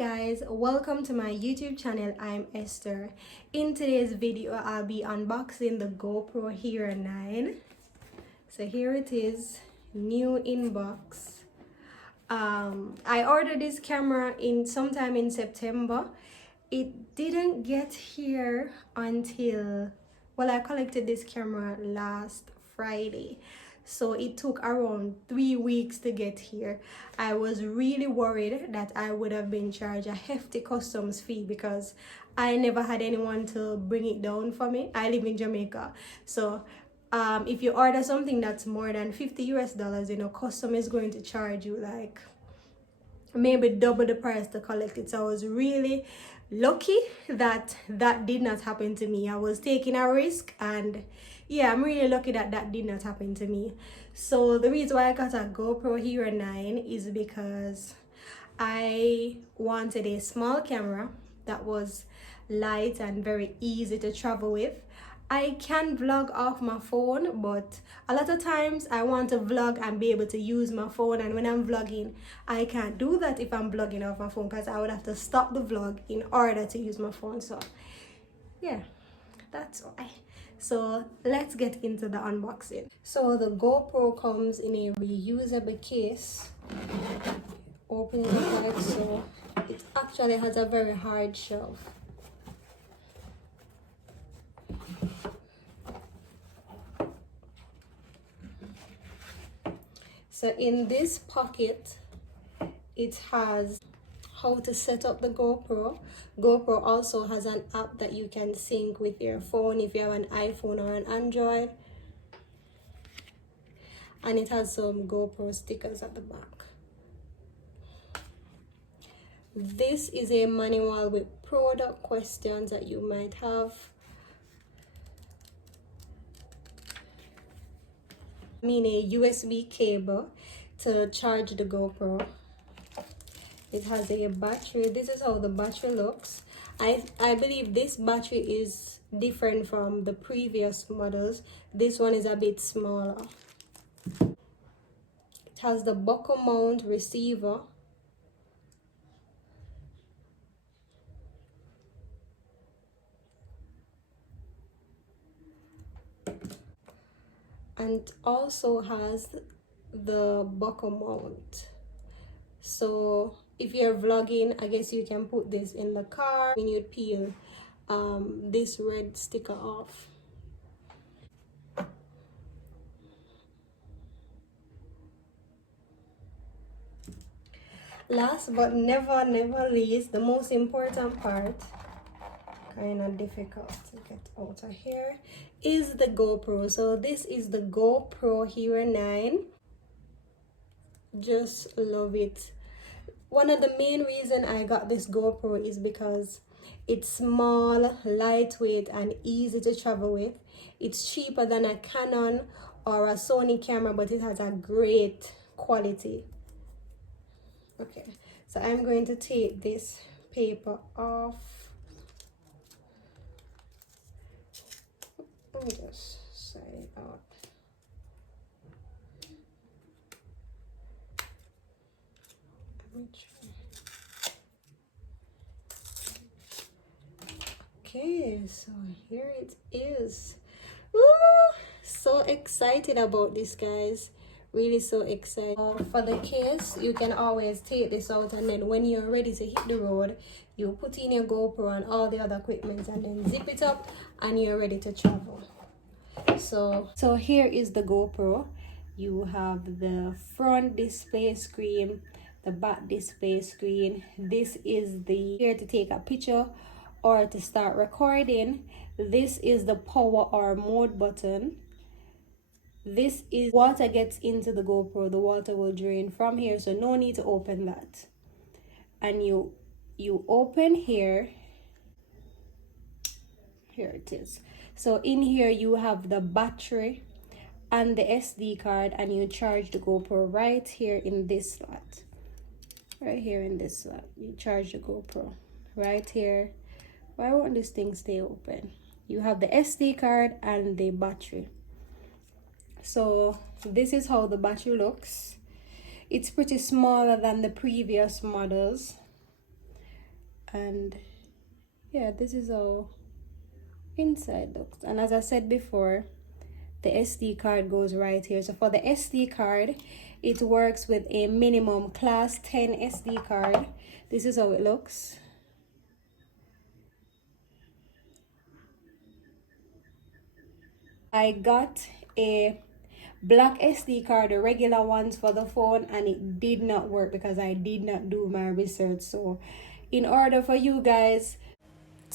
guys, welcome to my YouTube channel. I'm Esther. In today's video I'll be unboxing the GoPro Hero 9. So here it is, new in box. I ordered this camera sometime in September. It didn't get here until, well, I collected this camera last Friday, so it took around 3 weeks to get here. I was really worried that I would have been charged a hefty customs fee because I never had anyone to bring it down for me. I live in Jamaica, so if you order something that's more than $50 US, custom is going to charge you like maybe double the price to collect it. So I was really lucky that did not happen to me. I was taking a risk, and yeah, I'm really lucky that did not happen to me. So the reason why I got a GoPro Hero 9 is because I wanted a small camera that was light and very easy to travel with. I can vlog off my phone, but a lot of times I want to vlog and be able to use my phone, and when I'm vlogging I can't do that if I'm vlogging off my phone because I would have to stop the vlog in order to use my phone. So yeah, that's why. So let's get into the unboxing. So the GoPro comes in a reusable case. Open it like so. It actually has a very hard shelf. So in this pocket, it has how to set up the GoPro. GoPro also has an app that you can sync with your phone if you have an iPhone or an Android. And it has some GoPro stickers at the back. This is a manual with product questions that you might have. I mean a USB cable to charge the GoPro. It has a battery. This is how the battery looks. I believe this battery is different from the previous models. This one is a bit smaller. It has the buckle mount receiver. And also has the buckle mount. So if you're vlogging, I guess you can put this in the car when you peel this red sticker off. Last but never least, the most important part, kind of difficult to get out of here, is the GoPro. So this is the GoPro Hero 9. Just love it. One of the main reasons I got this GoPro is because it's small, lightweight, and easy to travel with. It's cheaper than a Canon or a Sony camera, but it has a great quality. Okay, so I'm going to take this paper off. Let me just set it out. Okay, so here it is. Woo! So excited about this, guys. Really so excited. For the case, you can always take this out, and then when you're ready to hit the road, you put in your GoPro and all the other equipment and then zip it up and you're ready to travel. So here is the GoPro. You have the front display screen, the back display screen. This is the here to take a picture or to start recording. This is the power or mode button. This is water gets into the GoPro. The water will drain from here, so no need to open that. And you open here. Here it is. So in here you have the battery and the SD card, and you charge the GoPro right here in this slot. Right here in this slot, you charge the GoPro right here. Why won't this thing stay open? You have the SD card and the battery. So this is how the battery looks. It's pretty smaller than the previous models. And yeah, this is how inside looks. And as I said before, the SD card goes right here. So for the SD card, it works with a minimum class 10 SD card. This is how it looks. I got a black SD card, the regular ones for the phone, and it did not work because I did not do my research. So in order for you guys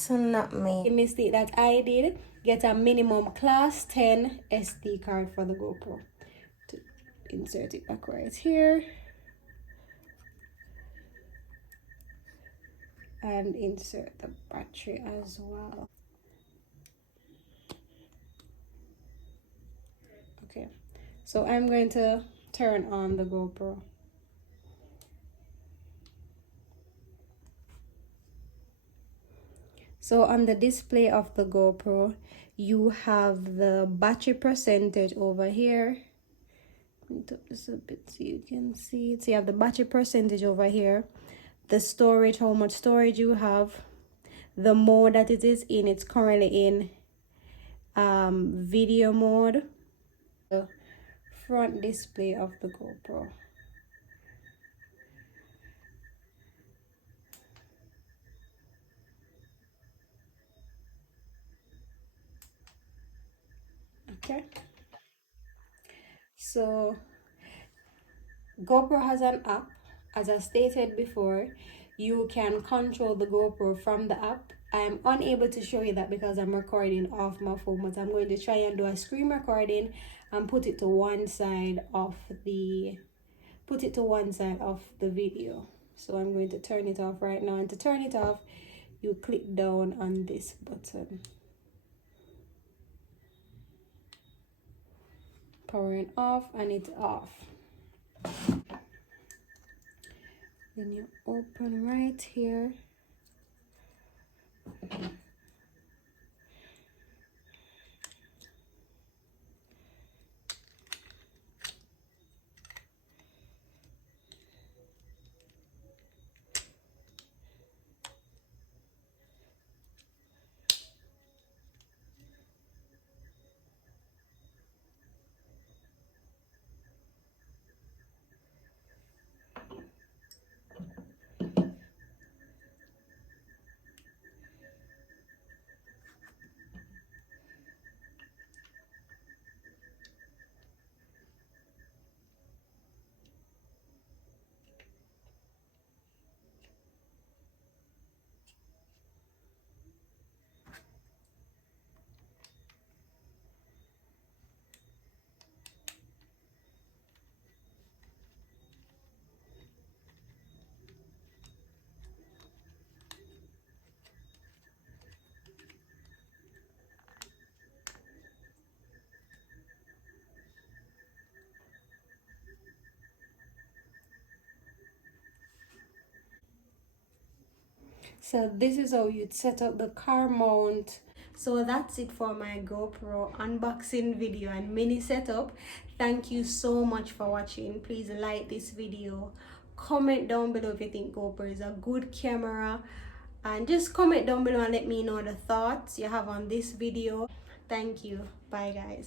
to not make a mistake that I did, get a minimum class 10 SD card for the GoPro. To insert it back right here and insert the battery as well. Okay, so I'm going to turn on the GoPro. So on the display of the GoPro, you have the battery percentage over here. Let me top this a bit so you can see it. So you have the battery percentage over here, the storage, how much storage you have, the mode that it is in. It's currently in video mode. The front display of the GoPro. Okay, so GoPro has an app. As I stated before, you can control the GoPro from the app. I'm unable to show you that because I'm recording off my phone, but I'm going to try and do a screen recording and put it to one side of the video. So I'm going to turn it off right now, and to turn it off, you click down on this button. Powering off, and it's off. Then you open right here. So this is how you'd set up the car mount. So that's it for my GoPro unboxing video and mini setup. Thank you so much for watching. Please like this video, comment down below if you think GoPro is a good camera, and just comment down below and let me know the thoughts you have on this video. Thank you. Bye guys.